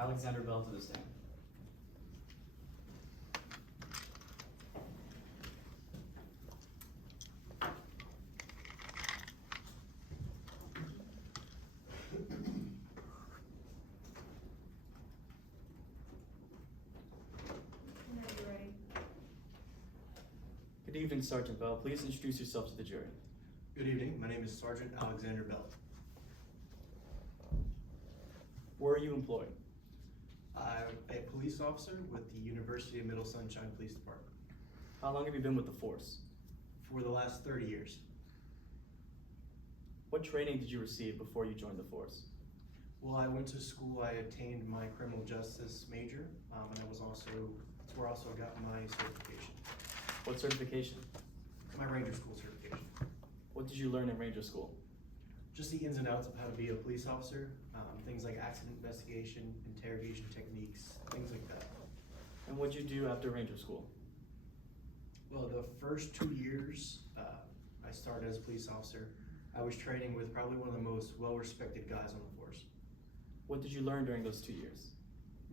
Alexander Bell to the stand. Whenever you're ready. Good evening, Sergeant Bell. Please introduce yourself to the jury. Good evening, my name is Sergeant Alexander Bell. Where are you employed? I'm a police officer with the University of Middle Sunshine Police Department How long have you been with the force? for the last 30 years. What training did you receive before you joined the force? Well, I went to school, I obtained my criminal justice major, and that's where I also got my certification, What certification? my Ranger School certification. What did you learn in Ranger School? Just the ins and outs of how to be a police officer, things like accident investigation, interrogation techniques, things like that. And what did you do after Ranger School? Well, the first 2 years, I started as a police officer. I was training with probably one of the most well-respected guys on the force. What did you learn during those 2 years?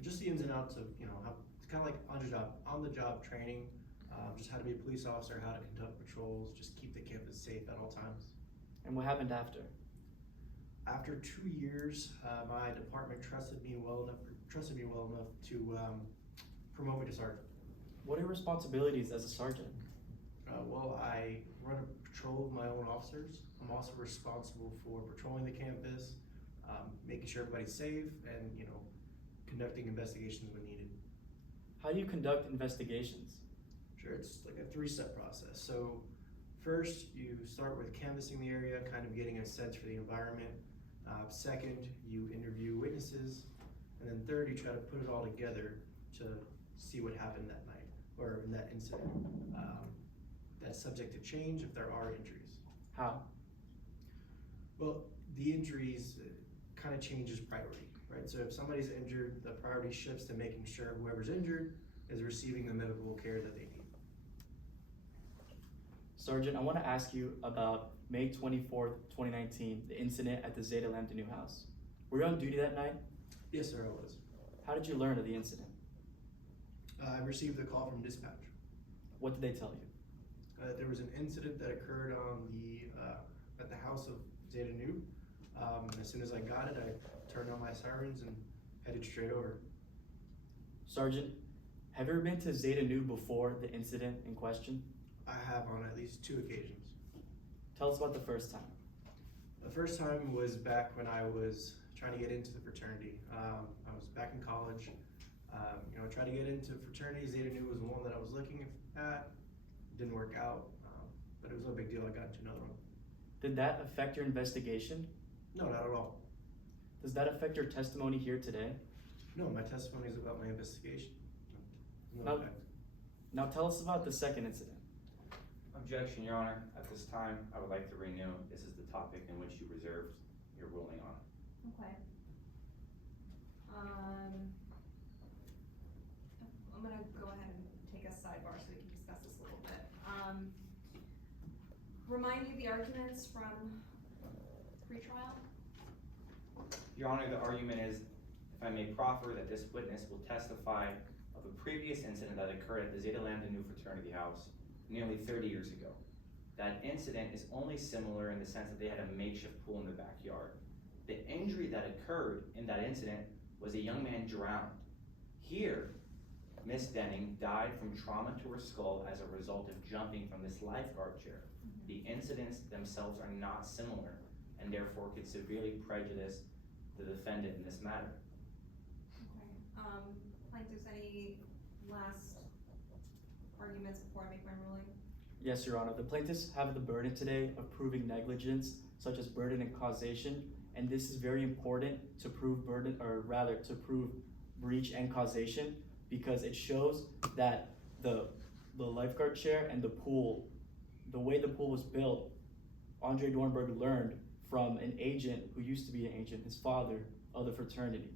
Just the ins and outs of, how it's kind of like on the job training, just how to be a police officer, how to conduct patrols, just keep the campus safe at all times. And what happened after? After 2 years, my department trusted me well enough to promote me to sergeant. What are your responsibilities as a sergeant? Well, I run a patrol of my own officers. I'm also responsible for patrolling the campus, making sure everybody's safe, and conducting investigations when needed. How do you conduct investigations? Sure, it's like a 3-step process. So first, you start with canvassing the area, kind of getting a sense for the environment. Second, you interview witnesses. And then third, you try to put it all together to see what happened that night, or in that incident. That's subject to change if there are injuries. How? Well, the injuries kind of changes priority, right? So if somebody's injured, the priority shifts to making sure whoever's injured is receiving the medical care that they need. Sergeant, I want to ask you about May 24th, 2019, the incident at the Zeta Lambda New House. Were you on duty that night? Yes, sir, I was. How did you learn of the incident? I received a call from dispatch. What did they tell you? There was an incident that occurred at the house of Zeta Nu. As soon as I got it, I turned on my sirens and headed straight over. Sergeant, have you ever been to Zeta Nu before the incident in question? I have on at least 2 occasions. Tell us about the first time. The first time was back when I was trying to get into the fraternity. I was back in college. Tried to get into fraternity. Zeta Nu was one that I was looking at. Didn't work out, but it was no big deal. I got into another one. Did that affect your investigation? No, not at all. Does that affect your testimony here today? No, my testimony is about my investigation. No Now- effect. Now tell us about the second incident. Objection, Your Honor. At this time, I would like to renew. This is the topic in which you reserved your ruling on. Okay. I'm gonna go ahead and take a sidebar so we can discuss this a little bit. Remind me of the arguments from pre-trial? Your Honor, the argument is, if I may proffer, that this witness will testify of a previous incident that occurred at the Zeta Lambda Nu fraternity house nearly 30 years ago. That incident is only similar in the sense that they had a makeshift pool in the backyard. The injury that occurred in that incident was a young man drowned. Here, Miss Denning died from trauma to her skull as a result of jumping from this lifeguard chair. The incidents themselves are not similar and therefore could severely prejudice the defendant in this matter. Okay. Plaintiffs, any last arguments before I make my ruling? Yes, Your Honor. The plaintiffs have the burden today of proving negligence, such as burden and causation, and this is very important to prove to prove breach and causation, because it shows that the lifeguard chair and the pool, the way the pool was built, Andre Dornberg learned from an agent who used to be an agent, his father, of the fraternity.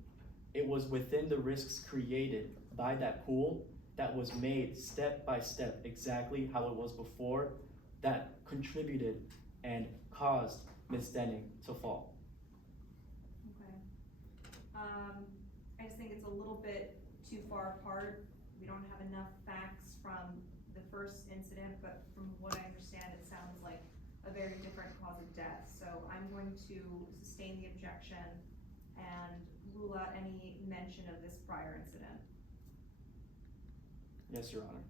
It was within the risks created by that pool that was made step by step exactly how it was before that contributed and caused Miss Denning to fall. Okay. I just think it's a too far apart. We don't have enough facts from the first incident, but from what I understand, it sounds like a very different cause of death. So I'm going to sustain the objection and rule out any mention of this prior incident. Yes, Your Honor.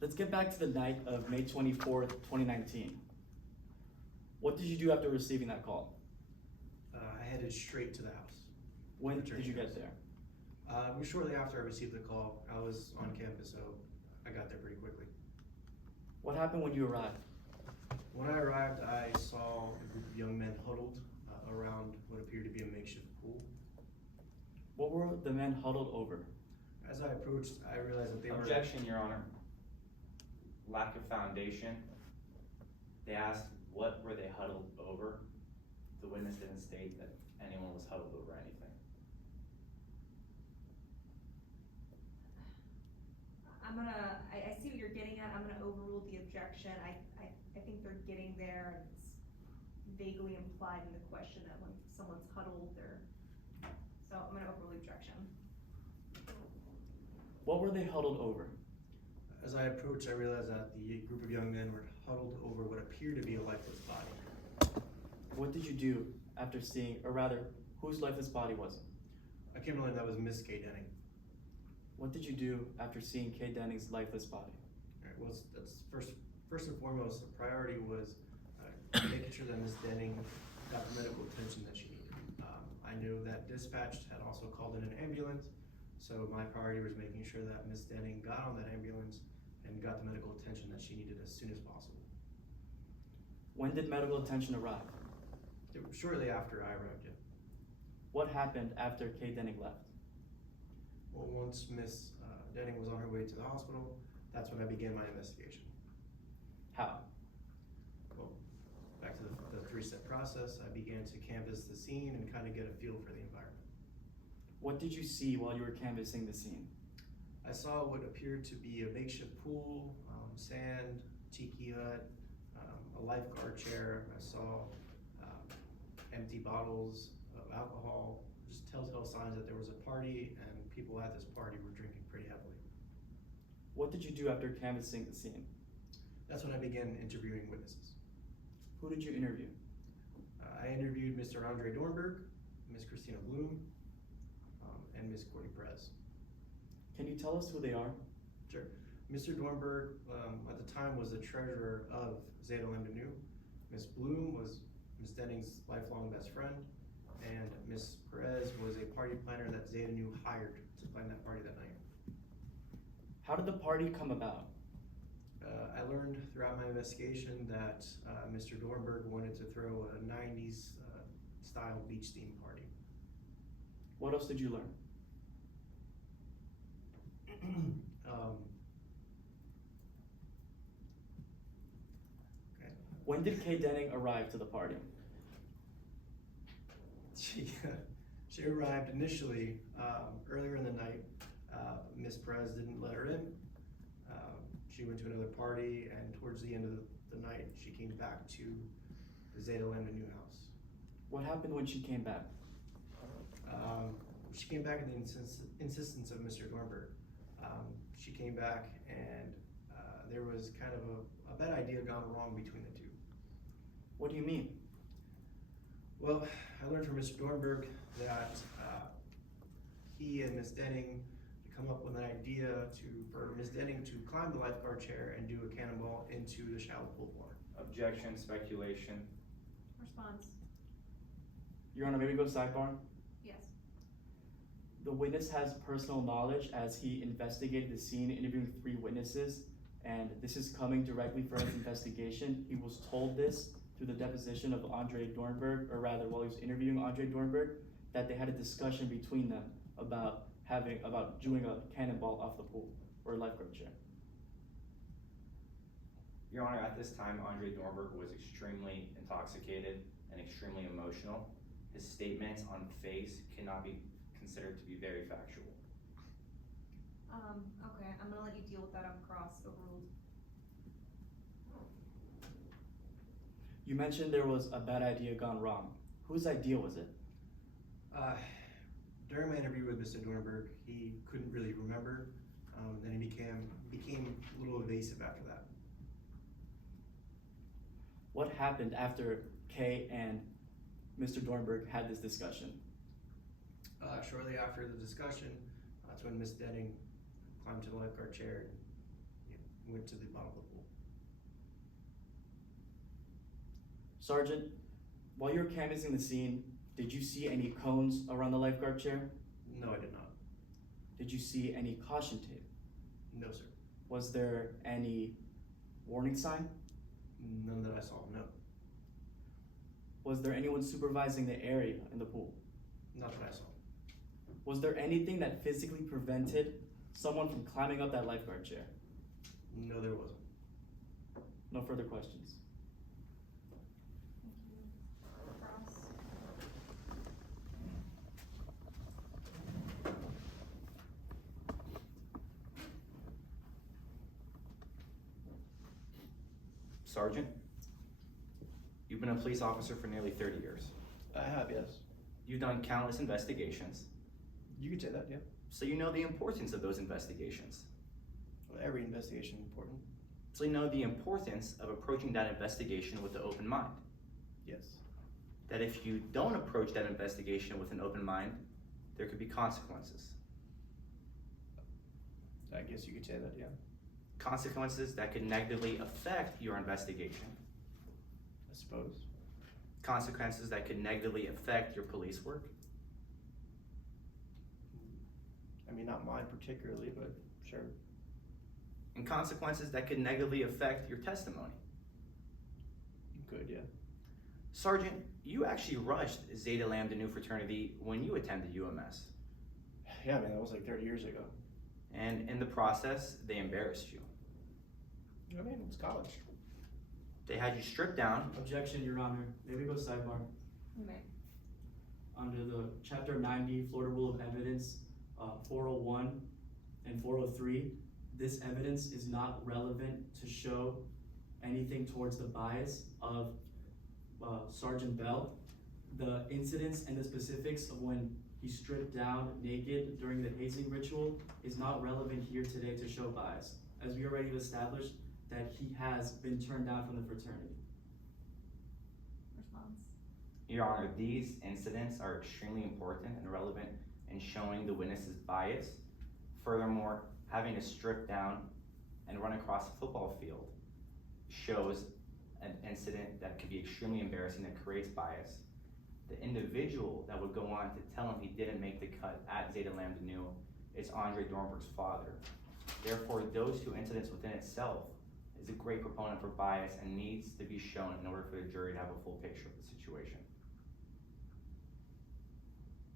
Let's get back to the night of May 24th, 2019. What did you do after receiving that call? I headed straight to the house. When Attorney did you get house. there? Shortly after I received the call, I was on campus, so I got there pretty quickly. What happened when you arrived? When I arrived, I saw a group of young men huddled around what appeared to be a makeshift pool. What were the men huddled over? As I approached, I realized that they were. Objection, Your Honor. Lack of foundation. They asked what were they huddled over. The witness didn't state that anyone was huddled over anything. I see what you're getting at. I'm gonna overrule the objection. I think they're getting there, and it's vaguely implied in the question that when someone's huddled, so I'm gonna overrule the objection. What were they huddled over? As I approached, I realized that the group of young men were huddled over what appeared to be a lifeless body. What did you do after seeing, or rather, whose lifeless body was it? I came to learn that was Miss Kay Denning. What did you do after seeing Kay Denning's lifeless body? That's first and foremost, the priority was making sure that Miss Denning got the medical attention that she needed. I knew that dispatch had also called in an ambulance, so my priority was making sure that Miss Denning got on that ambulance and got the medical attention that she needed as soon as possible. When did medical attention arrive? Shortly after I arrived, yeah. What happened after Kay Denning left? Well, once Miss Denning was on her way to the hospital, that's when I began my investigation. How? Well, back to the three-step process, I began to canvass the scene and kind of get a feel for the environment. What did you see while you were canvassing the scene? I saw what appeared to be a makeshift pool, sand, tiki hut, a lifeguard chair. I saw empty bottles of alcohol, just telltale signs that there was a party and people at this party were drinking pretty heavily. What did you do after canvassing the scene? That's when I began interviewing witnesses. Who did you interview? I interviewed Mr. Andre Dornberg, Miss Christina Bloom, and Miss Courtney Perez. Can you tell us who they are? Sure. Mr. Dornberg, at the time, was the treasurer of Zeta Lambda Nu. Miss Bloom was Miss Denning's lifelong best friend, and Miss Perez was a party planner that Zeta Nu hired to plan that party that night. How did the party come about? I learned throughout my investigation that Mr. Dornberg wanted to throw a 90s style beach theme party. What else did you learn? Okay. When did Kay Denning arrive to the party? She arrived initially earlier in the night. Miss Perez didn't let her in. She went to another party, and towards the end of the night, she came back to the Zeta Lambda Nu house. What happened when she came back? She came back at the insistence of Mr. Dornberg. She came back, and there was kind of a bad idea gone wrong between the two. What do you mean? Well, I learned from Mr. Dornberg that he and Miss Denning come up with an idea for Miss Denning to climb the lifeguard chair and do a cannonball into the shallow pool water. Objection, speculation. Response, Your Honor, maybe go sidebar? yes. The witness has personal knowledge as he investigated the scene, interviewing 3 witnesses, and this is coming directly from his investigation. He was told this through the deposition of Andre Dornberg, or rather while he was interviewing Andre Dornberg, that they had a discussion between them about doing a cannonball off the pool or a lifeguard chair. Your Honor, at this time, Andre Dornberg was extremely intoxicated and extremely emotional. His statements on face cannot be considered to be very factual. Okay, I'm gonna let you deal with that on cross, overruled. You mentioned there was a bad idea gone wrong. Whose idea was it? During my interview with Mr. Dornberg, he couldn't really remember. Then he became a little evasive after that. What happened after Kay and Mr. Dornberg had this discussion? Shortly after the discussion, that's when Miss Denning climbed to the lifeguard chair and went to the bottom of the pool. Sergeant, while you were canvassing the scene, did you see any cones around the lifeguard chair? No, I did not. Did you see any caution tape? No, sir. Was there any warning sign? None that I saw, no. Was there anyone supervising the area in the pool? Not that I saw. Was there anything that physically prevented someone from climbing up that lifeguard chair? No, there wasn't. No further questions. Ross? Sergeant, you've been a police officer for nearly 30 years. I have, yes. You've done countless investigations, You could say that, yeah. so you know the importance of those investigations. Well, every investigation is important. So you know the importance of approaching that investigation with an open mind. Yes. That if you don't approach that investigation with an open mind, there could be consequences. I guess you could say that, yeah. Consequences that could negatively affect your investigation. I suppose. Consequences that could negatively affect your police work. I mean, not mine particularly, but sure. And consequences that could negatively affect your testimony. Good, yeah. Sergeant, you actually rushed Zeta Lambda Nu Fraternity when you attended UMS. Yeah, I mean, that was like 30 years ago. And in the process, they embarrassed you. I mean, it's college. They had you stripped down. Objection, Your Honor. May we go sidebar? You may. Under the Chapter 90 Florida Rule of Evidence, 401 and 403, this evidence is not relevant to show anything towards the bias of Sergeant Bell. The incidents and the specifics of when he stripped down naked during the hazing ritual is not relevant here today to show bias, as we already established that he has been turned down from the fraternity. Response? Your Honor, these incidents are extremely important and relevant in showing the witness's bias. Furthermore, having to strip down and run across a football field shows an incident that could be extremely embarrassing, that creates bias. The individual that would go on to tell him he didn't make the cut at Zeta Lambda Nu is Andre Dornberg's father. Therefore, those two incidents within itself is a great proponent for bias and needs to be shown in order for the jury to have a full picture of the situation.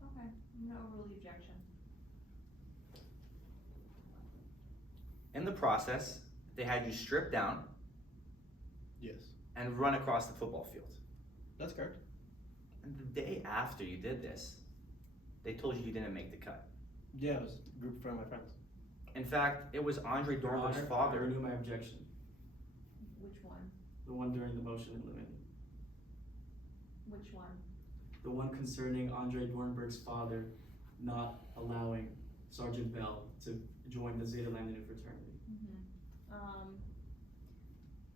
Okay, I'm gonna overrule the objection. In the process, they had you stripped down Yes. and run across the football field. That's correct. And the day after you did this, they told you didn't make the cut. Yeah, it was a group of my friends. In fact, it was Andre Your Dornberg's Honor, I father. renew my objection. Which one? The one during the motion in limine. Which one? The one concerning Andre Dornberg's father not allowing Sergeant Bell to join the Zeta Lambda Nu fraternity.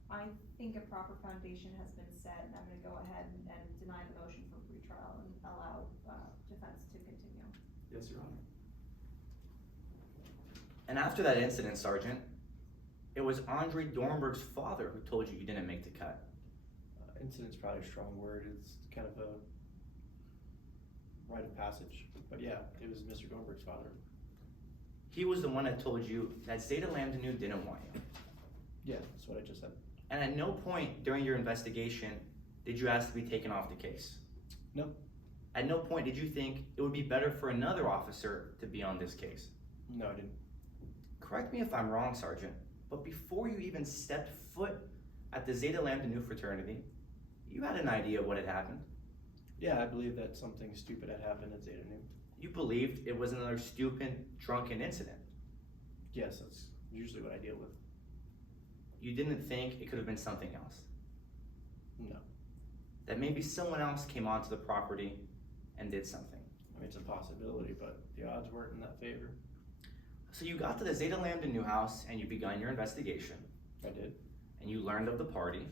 I think a proper foundation has been set, and I'm gonna go ahead and deny the motion for pretrial and allow, defense to continue. Yes, Your Honor. And after that incident, Sergeant, it was Andre Dornberg's father who told you didn't make the cut. Incident's probably a strong word. It's kind of a rite of passage. But yeah, it was Mr. Dornberg's father. He was the one that told you that Zeta Lambda Nu didn't want you. Yeah, that's what I just said. And at no point during your investigation did you ask to be taken off the case. No. At no point did you think it would be better for another officer to be on this case. No, I didn't. Correct me if I'm wrong, Sergeant, but before you even stepped foot at the Zeta Lambda Nu fraternity, you had an idea of what had happened. Yeah, I believe that something stupid had happened at Zeta Nu. You believed it was another stupid, drunken incident. Yes, that's usually what I deal with. You didn't think it could have been something else. No. that maybe someone else came onto the property and did something. I mean, it's a possibility, but the odds weren't in that favor. So you got to the Zeta Lambda Newhouse and you begun your investigation, I did, and you learned of the party,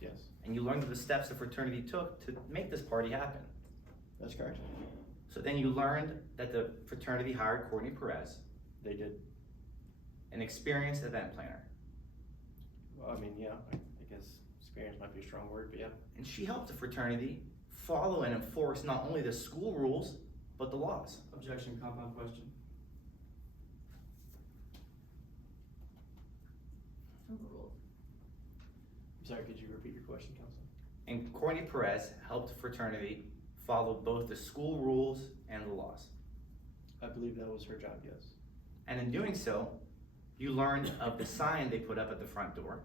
yes, and you learned of the steps the fraternity took to make this party happen. that's correct. So then you learned that the fraternity hired Courtney Perez, They did. an experienced event planner, Well, I mean, yeah, I guess experience might be a strong word, but yeah. and she helped the fraternity follow and enforce not only the school rules, but the laws. Objection, compound question. Overruled. I'm sorry, could you repeat your question, Council? And Courtney Perez helped the fraternity follow both the school rules and the laws. I believe that was her job, yes. And in doing so, you learned of the sign they put up at the front door.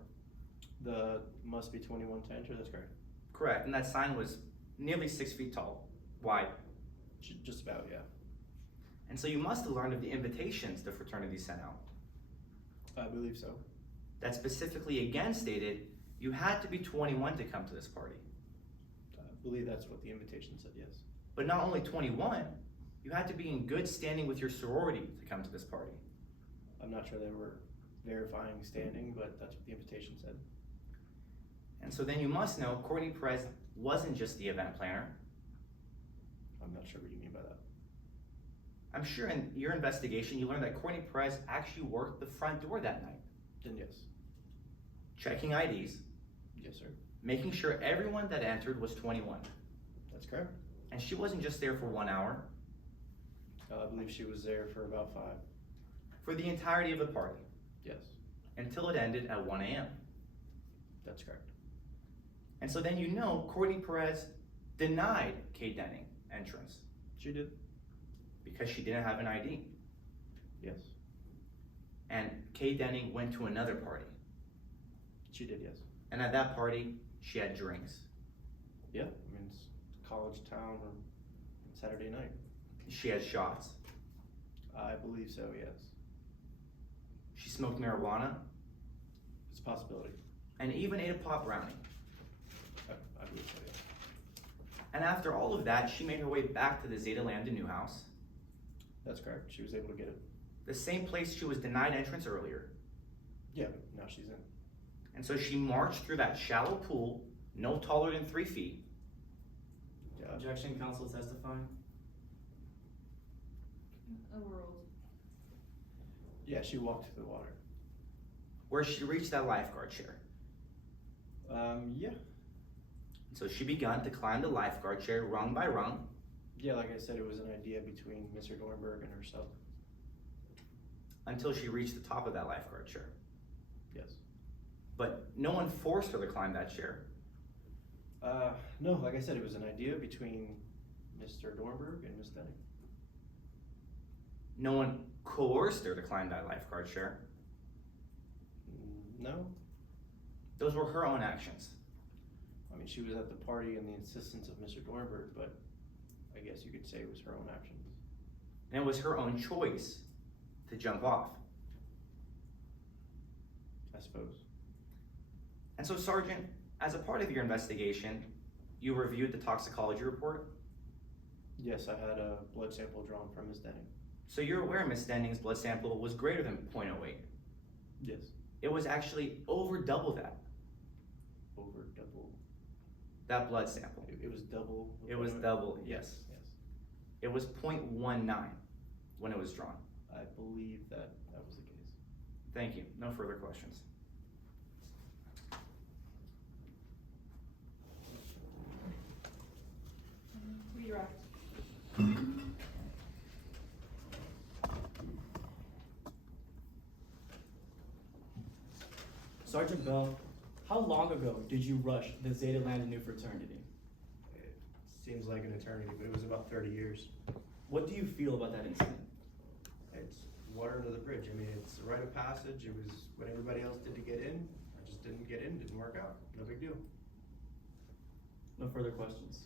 The must be 21 to enter, that's correct. Correct, and that sign was nearly 6 feet tall, wide. Just about, yeah. And so you must have learned of the invitations the fraternity sent out. I believe so. That specifically again stated you had to be 21 to come to this party. I believe that's what the invitation said, yes. But not only 21, you had to be in good standing with your sorority to come to this party. I'm not sure they were verifying standing, but that's what the invitation said. And so then you must know Courtney Perez wasn't just the event planner. I'm not sure what you mean by that. I'm sure in your investigation you learned that Courtney Perez actually worked the front door that night, Then yes. checking IDs, Yes, sir. making sure everyone that entered was 21. That's correct. And she wasn't just there for 1 hour, I believe she was there for about 5. for the entirety of the party, Yes, until it ended at 1 a.m. that's correct. And so then you know Courtney Perez denied Kay Denning entrance She did. because she didn't have an ID. Yes, And Kay Denning went to another party. she did, yes. And at that party, she had drinks. Yeah, I mean, it's a college town on Saturday night. She had shots. I believe so, yes. She smoked marijuana It's a possibility. and even ate a pot brownie. I believe so, yes. And after all of that, she made her way back to the Zeta Lambda Newhouse, That's correct. She was able to get it. the same place she was denied entrance earlier. Yeah, but now she's in. And so she marched through that shallow pool, no taller than 3 feet, Yeah, Objection, counsel testifying. Overruled. yeah, she walked through the water. where she reached that lifeguard chair. Yeah. And so she began to climb the lifeguard chair rung by rung, Yeah, like I said, it was an idea between Mr. Dornberg and herself. until she reached the top of that lifeguard chair. Yes. But no one forced her to climb that chair. No, like I said, it was an idea between Mr. Dornberg and Miss Denning. No one coerced her to climb that lifeguard chair. No? Those were her own actions. I mean, she was at the party on the insistence of Mr. Dornberg, but I guess you could say it was her own actions. And it was her own choice to jump off. I suppose. And so, Sergeant, as a part of your investigation, you reviewed the toxicology report. Yes, I had a blood sample drawn from Miss Denning. So you're aware Miss Denning's blood sample was greater than 0.08. Yes. It was actually over double that Over double. blood sample. It was double. It was double, yes. Yes. It was 0.19 when it was drawn. I believe that was the case. Thank you. No further questions. Redirect. Sergeant Bell, how long ago did you rush the Zeta Lambda Nu fraternity? It seems like an eternity, but it was about 30 years. What do you feel about that incident? It's water under the bridge. I mean, it's a rite of passage. It was what everybody else did to get in. I just didn't get in, didn't work out. No big deal. No further questions.